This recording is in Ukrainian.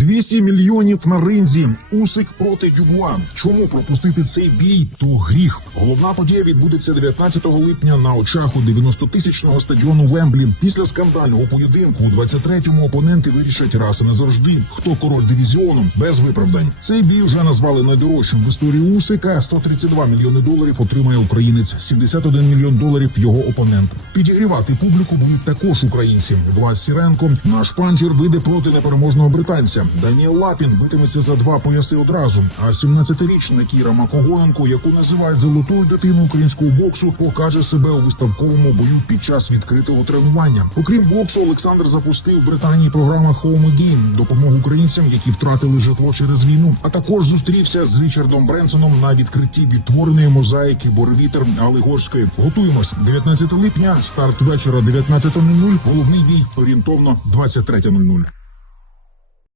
200 мільйонів на ринзі. Усик проти Дюбуа. Чому пропустити цей бій? То гріх. Головна подія відбудеться 19 липня на очах у 90-тисячного стадіону Вемблі. Після скандального поєдинку у 23-му опоненти вирішать раз і назавжди, хто король дивізіону без виправдань. Цей бій вже назвали найдорожчим в історії Усика. 132 мільйони доларів отримає українець, 71 мільйон доларів його опонент. Підігрівати публіку будуть також українці. Влад Сіренко, наш панчер вийде проти непереможного британця. Даніел Лапін битиметься за два пояси одразу. А 17-річна Кіра Макогоненко, яку називають золотою дитиною українського боксу, покаже себе у виставковому бою під час відкритого тренування. Окрім боксу, Олександр запустив в Британії програма Home Again – допомогу українцям, які втратили житло через війну. А також зустрівся з Річардом Бренсоном на відкритті відтвореної мозаїки Боровітер Алигорської. Готуємось 19 липня. Старт вечора 19.00, Головний бій орієнтовно 23.00.